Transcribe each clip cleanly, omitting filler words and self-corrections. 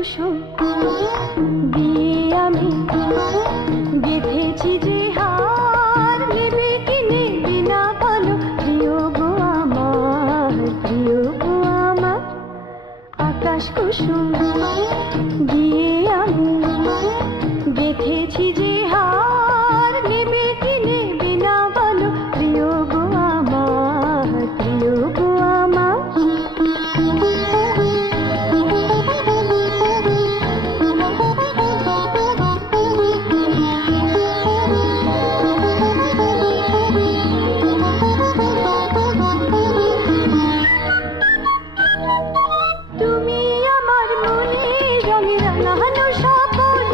কুসুম দিয়ে আমি গেঁথেছি যে হার, নেবে কি নেবে না বলো প্রিয় গো আমার, প্রিয় গো আমার। আকাশ কুসুম দিয়ে আমি গেঁথেছি যে হার, নেবে কি নেবে না বলো প্রিয় গো আমার, প্রিয় গো আমার। তুমি আমার মনে রঙে রাঙানো স্বপন,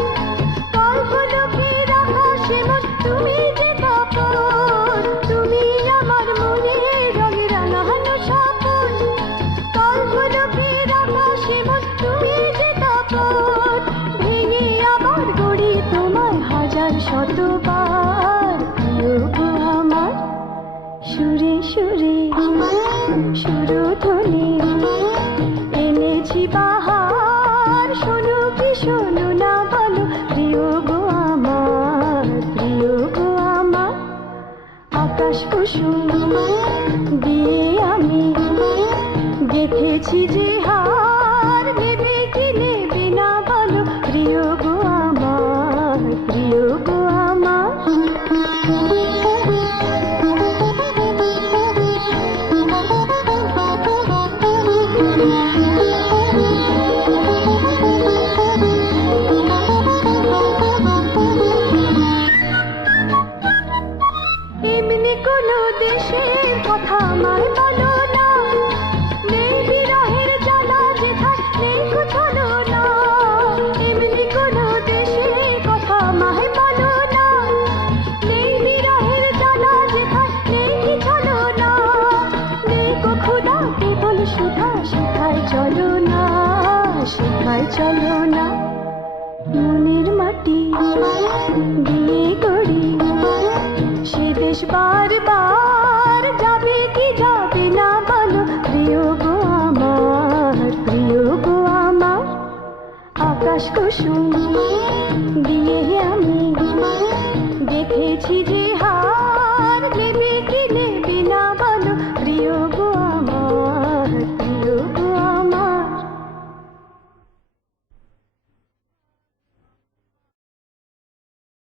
কল্পলোকে রাখা সে মন তুমি যে তপন। তুমি আমার মনে রঙে রাঙানো স্বপন, কল্পলোকে রাখা সে মন তুমি যে তপন। ভেঙে আবার গড়ি তোমায় হাজার শতবার, প্রিয় গো আমার। সুরে সুরে সুরধ্বনি এনেছি বাহার, শোনো কি শোনো না বলো প্রিয় গো আমার, প্রিয় গো আমার। আকাশ কুসুম দিয়ে আমি গেঁথেছি যে হার, নেবে কি নেবে না বলো প্রিয় গো আমার, প্রিয় গো আমার। এমনি কোনো দেশের কথা আমায় বলো না, নেই বিরহের জ্বালা যেথায় নেই কোথাও না। এমনি কোনো দেশের কথা আমায় বলো না, নেই বিরহের জ্বালা যেথায় নেই কিছলো না। নেই কো ক্ষুধা কেবল সুধা, সেথায় চলো না, সেথায় চলো না। মনের মাটি দিয়ে গড়ি সে দেশ বারবার, যাবে কি যাবে না বলো প্রিয় গো আমার, প্রিয় গো আমার। আকাশ কুসুম দিয়ে আমি গেঁথেছি যে